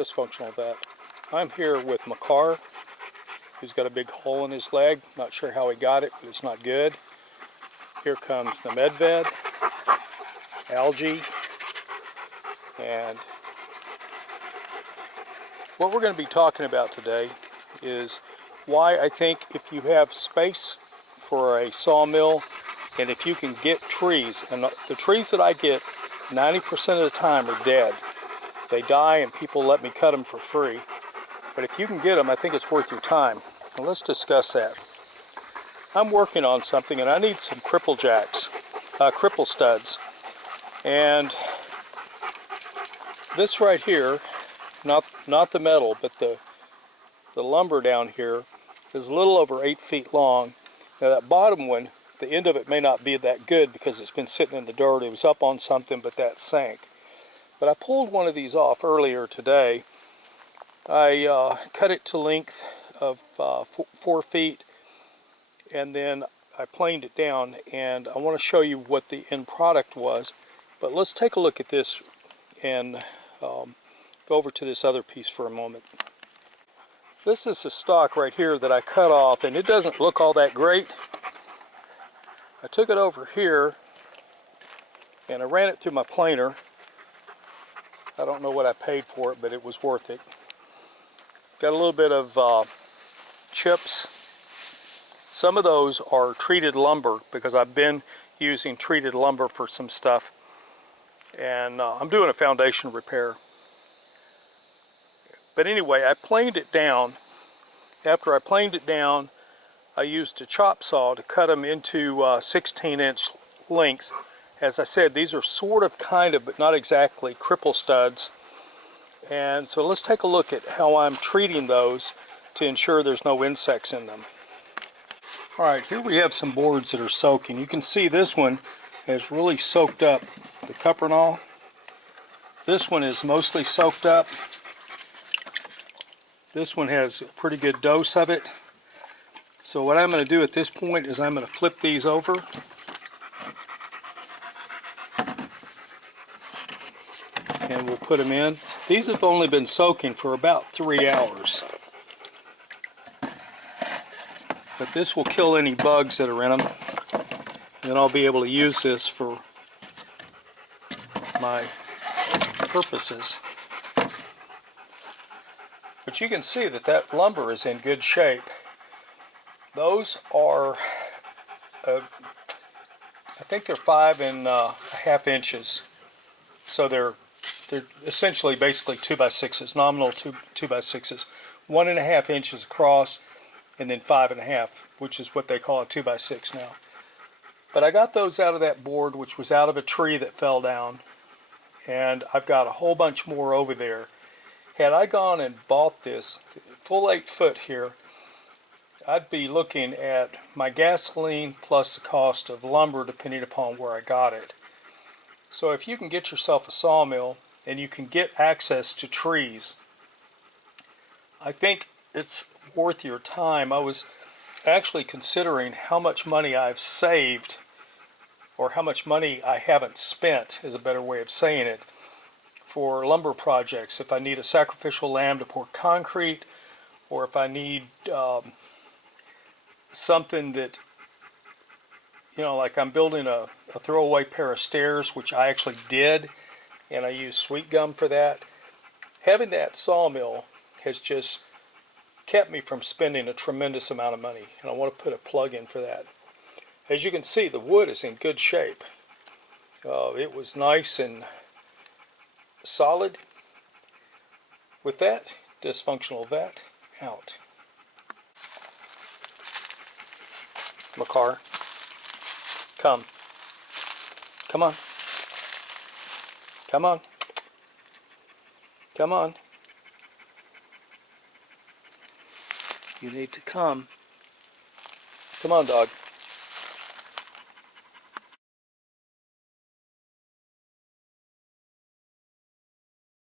dysfunctional vet. I'm here with Makar, who's got a big hole in his leg. Not sure how he got it, but it's not good. Here comes the medved, algae, and what we're going to be talking about today is why I think if you have space for a sawmill, and if you can get trees, and the trees that I get 90% of the time are dead. They die and people let me cut them for free. But if you can get them, I think it's worth your time. Well, let's discuss that. I'm working on something and I need some cripple studs. And this right here, not the metal, but the lumber down here is a little over 8 feet long. Now that bottom one, the end of it may not be that good because it's been sitting in the dirt. It was up on something, but that sank. But I pulled one of these off earlier today. I cut it to length of 4 feet, and then I planed it down, and I want to show you what the end product was. But let's take a look at this and go over to this other piece for a moment. This is the stalk right here that I cut off, and it doesn't look all that great. I took it over here and I ran it through my planer. I don't know what I paid for it, but it was worth it. Got a little bit of chips. Some of those are treated lumber because I've been using treated lumber for some stuff. And I'm doing a foundation repair. But anyway, I planed it down. After I planed it down, I used a chop saw to cut them into 16-inch lengths. As I said, these are sort of, kind of, but not exactly cripple studs. And so let's take a look at how I'm treating those to ensure there's no insects in them. Alright, here we have some boards that are soaking. You can see this one has really soaked up the cuprinol. This one is mostly soaked up. This one has a pretty good dose of it. So what I'm going to do at this point is I'm going to flip these over. And we'll put them in. These have only been soaking for about 3 hours. But this will kill any bugs that are in them. And then I'll be able to use this for my purposes. But you can see that that lumber is in good shape. Those are, I think they're 5.5 inches. So they're essentially basically 2x6s, nominal 2x6s. 1.5 inches across and then 5.5, which is what they call a 2x6 now. But I got those out of that board, which was out of a tree that fell down. And I've got a whole bunch more over there. Had I gone and bought this full 8 foot here, I'd be looking at my gasoline plus the cost of lumber depending upon where I got it. So if you can get yourself a sawmill and you can get access to trees, I think it's worth your time. I was actually considering how much money I've saved, or how much money I haven't spent is a better way of saying it, for lumber projects. If I need a sacrificial lamb to pour concrete, or if I need something that, you know, like I'm building a throwaway pair of stairs, which I actually did, and I used sweet gum for that. Having that sawmill has just kept me from spending a tremendous amount of money, and I want to put a plug in for that. As you can see, the wood is in good shape. It was nice and solid. With that, dysfunctional vet out. Makar, come. Come on. Come on. Come on. You need to come. Come on, dog.